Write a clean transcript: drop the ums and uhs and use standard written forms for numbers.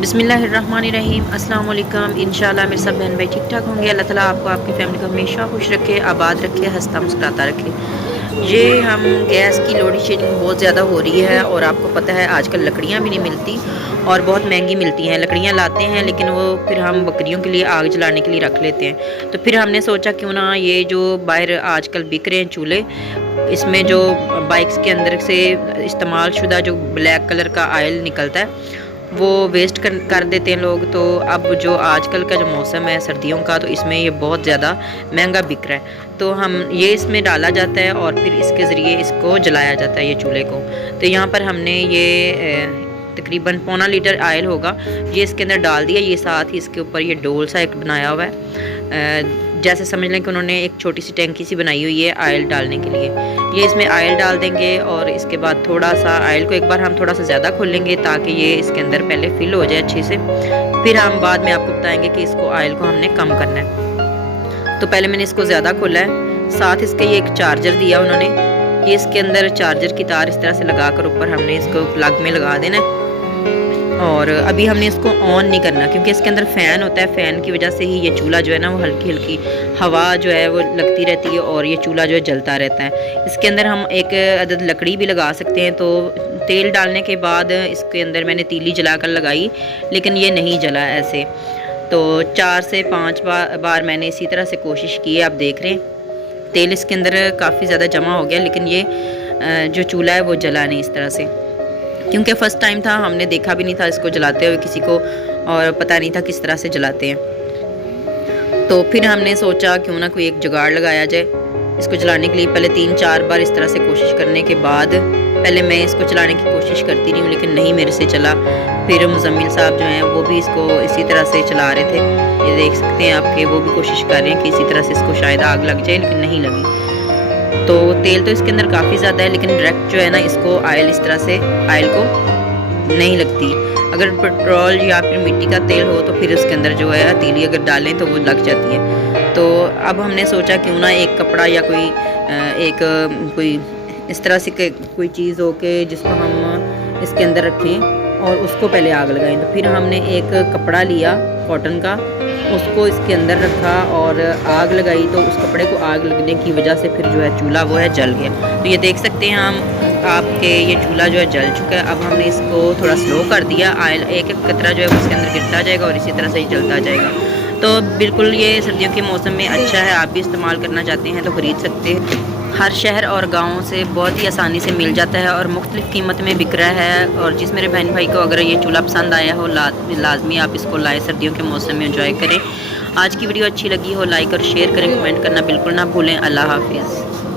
बिस्मिल्लाहिर्रहमानिर्रहीम अस्सलाम वालेकुम। इंशाल्लाह मेरे सब बहन भाई ठीक ठाक होंगे। अल्लाह ताला आपको आपकी फ़ैमिली को हमेशा खुश रखे, आबाद रखे, हंसता मुस्कुराता रखे। ये हम गैस की लोड शेडिंग बहुत ज़्यादा हो रही है और आपको पता है आजकल लकड़ियाँ भी नहीं मिलती और बहुत महंगी मिलती हैं। लकड़ियाँ लाते हैं लेकिन वो फिर हम बकरियों के लिए आग जलाने के लिए रख लेते हैं। तो फिर हमने सोचा क्यों ना ये जो बाहर आजकल बिक रहे हैं चूल्हे, इसमें जो बाइक्स के अंदर से इस्तेमाल शुदा जो ब्लैक कलर का ऑयल निकलता है वो वेस्ट कर देते हैं लोग। तो अब जो आजकल का जो मौसम है सर्दियों का, तो इसमें ये बहुत ज़्यादा महंगा बिक रहा है। तो हम ये इसमें डाला जाता है और फिर इसके ज़रिए इसको जलाया जाता है ये चूल्हे को। तो यहाँ पर हमने ये तकरीबन पौना लीटर ऑयल होगा ये इसके अंदर डाल दिया। ये साथ ही इसके ऊपर ये डोल सा एक बनाया हुआ है, जैसे समझ लें कि उन्होंने एक छोटी सी टैंकी सी बनाई हुई है ऑयल डालने के लिए। ये इसमें ऑयल डाल देंगे और इसके बाद थोड़ा सा ऑयल को एक बार हम थोड़ा सा ज़्यादा खोलेंगे ताकि ये इसके अंदर पहले फिल हो जाए अच्छे से। फिर हम बाद में आपको बताएंगे कि इसको ऑयल को हमने कम करना है। तो पहले मैंने इसको ज़्यादा खोला है। साथ इसके ये एक चार्जर दिया उन्होंने। ये इसके अंदर चार्जर की तार इस तरह से लगा कर ऊपर हमने इसको प्लग में लगा देना है। और अभी हमने इसको ऑन नहीं करना क्योंकि इसके अंदर फ़ैन होता है। फ़ैन की वजह से ही ये चूल्हा जो है ना वो हल्की हल्की हवा जो है वो लगती रहती है और ये चूल्हा जो है जलता रहता है। इसके अंदर हम एक अदद लकड़ी भी लगा सकते हैं। तो तेल डालने के बाद इसके अंदर मैंने तीली जलाकर लगाई लेकिन ये नहीं जला ऐसे। तो 4 से 5 बार मैंने इसी तरह से कोशिश की है। आप देख रहे हैं तेल इसके अंदर काफ़ी ज़्यादा जमा हो गया लेकिन ये जो चूल्हा है वो जला नहीं इस तरह से, क्योंकि फ़र्स्ट टाइम था, हमने देखा भी नहीं था इसको जलाते हुए किसी को और पता नहीं था किस तरह से जलाते हैं। तो फिर हमने सोचा क्यों ना कोई एक जुगाड़ लगाया जाए इसको जलाने के लिए। पहले 3-4 बार इस तरह से कोशिश करने के बाद पहले मैं इसको चलाने की कोशिश करती रही हूँ लेकिन नहीं मेरे से चला। फिर मुज़म्मिल साहब जो हैं वो भी इसको इसी तरह से चला रहे थे। ये देख सकते हैं आपके, वो भी कोशिश कर रहे हैं कि इसी तरह से इसको शायद आग लग जाए लेकिन नहीं लगी। तो तेल तो इसके अंदर काफ़ी ज़्यादा है लेकिन डायरेक्ट जो है ना इसको ऑयल इस तरह से ऑयल को नहीं लगती। अगर पेट्रोल या फिर मिट्टी का तेल हो तो फिर उसके अंदर जो है हथेली अगर डालें तो वो लग जाती है। तो अब हमने सोचा क्यों ना एक कपड़ा या कोई इस तरह से कोई चीज़ हो के जिसको हम इसके अंदर रखें और उसको पहले आग लगाएं। तो फिर हमने एक कपड़ा लिया कॉटन का, उसको इसके अंदर रखा और आग लगाई। तो उस कपड़े को आग लगने की वजह से फिर जो है चूल्हा वो है जल गया। तो ये देख सकते हैं हम आपके, ये चूल्हा जो है जल चुका है। अब हमने इसको थोड़ा स्लो कर दिया। ऑयल एक एक कतरा जो है उसके अंदर गिरता जाएगा और इसी तरह से ही जलता जाएगा। तो बिल्कुल ये सर्दियों के मौसम में अच्छा है। आप भी इस्तेमाल करना चाहते हैं तो ख़रीद सकते हैं। हर शहर और गाँव से बहुत ही आसानी से मिल जाता है और मुख्तलिफ़ कीमत में बिक रहा है। और जिस मेरे बहन भाई को अगर ये चूल्हा पसंद आया हो लाजमी आप इसको लाएँ, सर्दियों के मौसम में एंजॉय करें। आज की वीडियो अच्छी लगी हो लाइक और शेयर करें, कमेंट करना बिल्कुल ना भूलें। अल्लाह हाफिज़।